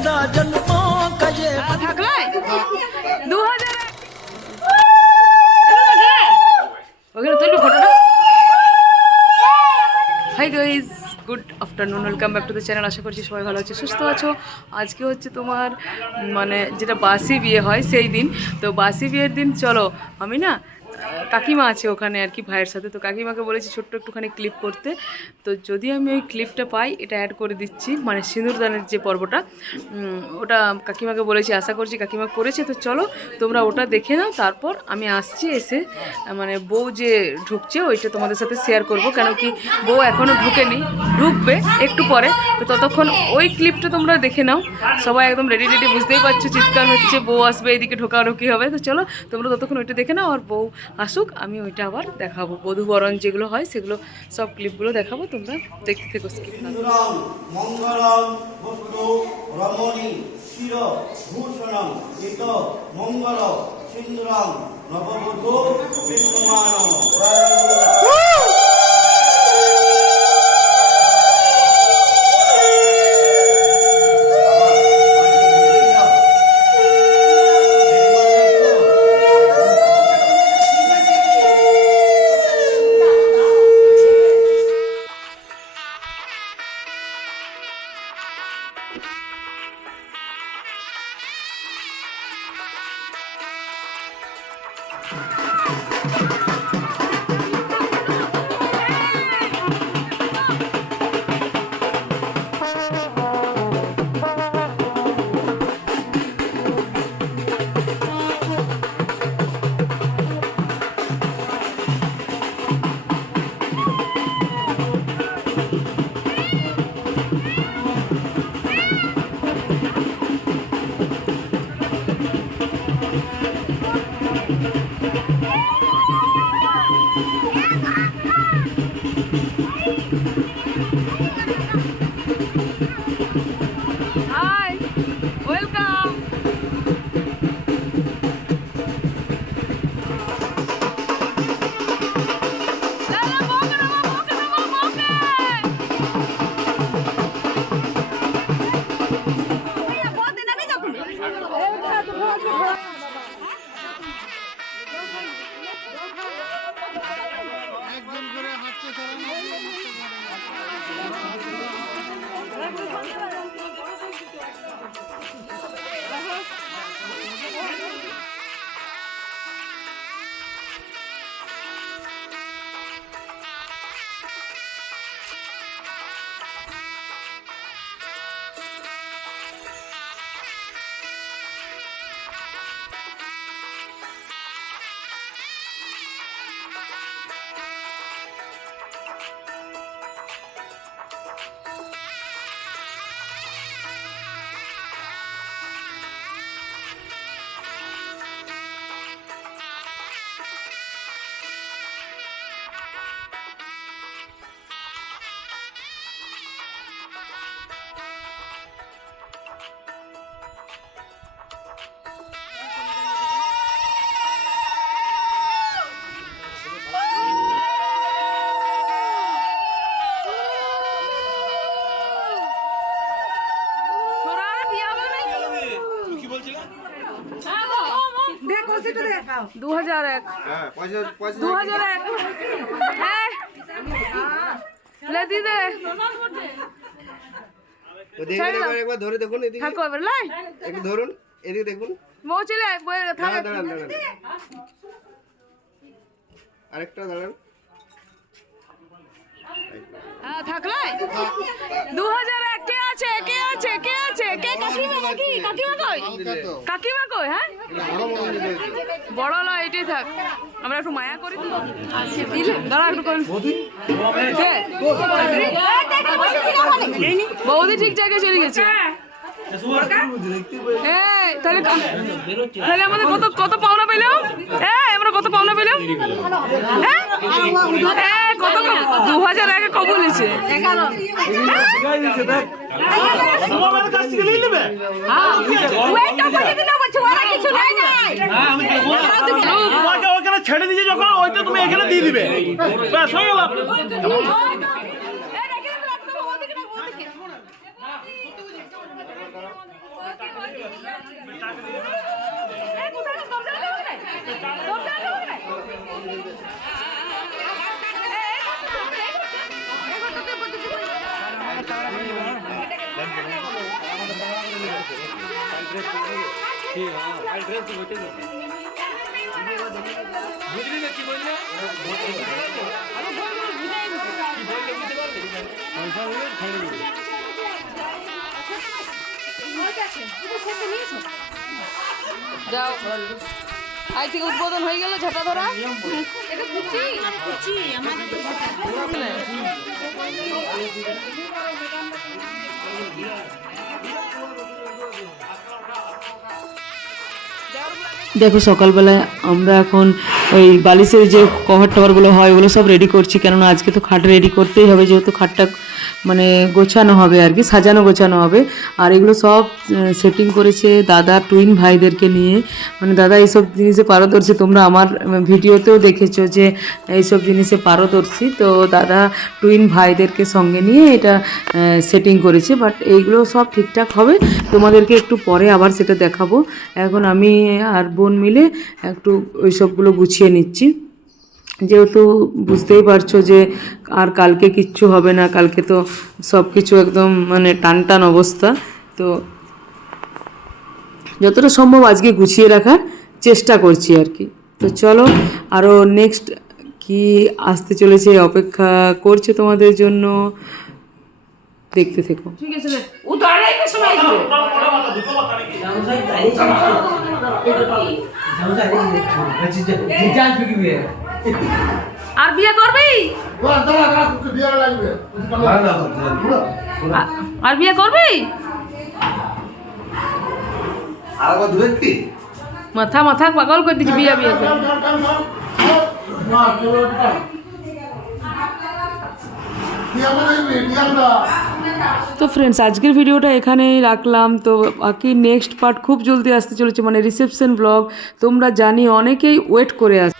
সদা জন্ম কাজে good afternoon welcome back to the channel আশা করছি সবাই ভালো আছে সুস্থ আছো। আজকে হচ্ছে তোমার মানে যেটা বাসি বিয়ে হয় সেই দিন। তো বাসি বিয়ের দিন চলো আমি না কাকিমা আছে ওখানে আর কি ভাইয়ের সাথে। তো কাকিমাকে বলেছি ছোট্ট একটুখানি ক্লিপ করতে। তো যদি আমি ওই ক্লিপটা পাই, এটা অ্যাড করে দিচ্ছি মানে সিঁদুরদানের যে পর্বটা ওটা কাকিমাকে বলেছি, আশা করছি কাকিমা করেছে। তো চলো, তোমরা ওটা দেখে নাও, তারপর আমি আসছি এসে মানে বউ যে ঢুকছে, ওইটা তোমাদের সাথে শেয়ার করব। কেন কি, বউ এখনও ঢুকেনি, ঢুকবে একটু পরে। তো ততক্ষণ ওই ক্লিপটা তোমরা দেখে নাও। সবাই একদম রেডি রেডি বুঝতেই পারছ, চিৎকার হচ্ছে, বউ আসবে, এদিকে ঢোকাঢুকি হবে। তো চলো, তোমরা ততক্ষণ ওইটা দেখে নাও, আর বউ আসুক, আমি ওইটা আবার দেখাবো। বধুবরণ যেগুলো হয়, সেগুলো সব ক্লিপগুলো দেখাবো, তোমরা দেখতে থেকো স্কিপ মঙ্গলং নববধূ, বিদ্যমান দু হাজার এক। হ্যাঁ দু হাজার একবার ধরে দেখুন এদিকে। থাকো এবার লাই। একটু ধরুন এদিকে দেখুন। বউ চলে দাঁড়ান দাঁড়ান আরেকটা দাঁড়ান। হ্যাঁ। কাকিমা কই হ্যাঁ? বড় লয় এটাই থাক। আমরা একটু মায়া করি তো। দিলে দাঁড়া একটু বৌদি ঠিক জায়গায় চলে গেছে। তাহলে তাহলে আমাদের কত কত পাওনা পেলাম হ্যাঁ আমরা কত পাওনা পেলাম হ্যাঁ? কত দু হাজার আগে কবুল হয়েছে। তোমাকে ওখানে ছেড়ে দিয়েছে যখন ওইটা তুমি এখানে দিয়ে দিবে ব্যাস হয়ে গেল যাও। আজ থেকে উদ্বোধন হয়ে গেল ঝাঁটা ধরা। দেখো, সকালবেলায় আমরা এখন ওই বালিশের যে কভার টভারগুলো হয়, ওগুলো সব রেডি করছি। কেননা আজকে তো খাট রেডি করতেই হবে, যেহেতু খাটটা মানে গোছানো হবে আর কি, সাজানো গোছানো হবে। আর এগুলো সব সেটিং করেছে দাদা টুইন ভাইদেরকে নিয়ে। মানে দাদা, এইসব জিনিসে পারদর্শী। তোমরা আমার ভিডিওতেও দেখেছ যে এইসব জিনিসে পারদর্শী। তো দাদা টুইন ভাইদেরকে সঙ্গে নিয়ে এটা সেটিং করেছে। বাট এইগুলো সব ঠিকঠাক হবে। তোমাদেরকে একটু পরে আবার সেটা দেখাবো। এখন আমি আর বোন মিলে একটু ওই সবগুলো গুছিয়ে নিচ্ছি। যেহেতু বুঝতেই পারছ যে আর কালকে কিচ্ছু হবে না কালকে তো সব কিছু একদম মানে টান টান অবস্থা তো যতটা সম্ভব আজকে গুছিয়ে রাখার চেষ্টা করছি আর কি তো চলো আরও নেক্সট কি আসতে চলেছে অপেক্ষা করছে তোমাদের জন্য দেখতে থেকো ঠিক আছে আর বিয়ে করবি? আর বিয়ে করবি? মাথা মাথা পাগল করে দিচ্ছি বিয়ে বিয়ে করে। তো ফ্রেন্ডস আজকের ভিডিওটা এখানেই রাখলাম। তো বাকি নেক্সট পার্ট খুব জলদি আসতে চলেছে মানে রিসেপশন ব্লগ তোমরা জানি অনেকেই ওয়েট করে আস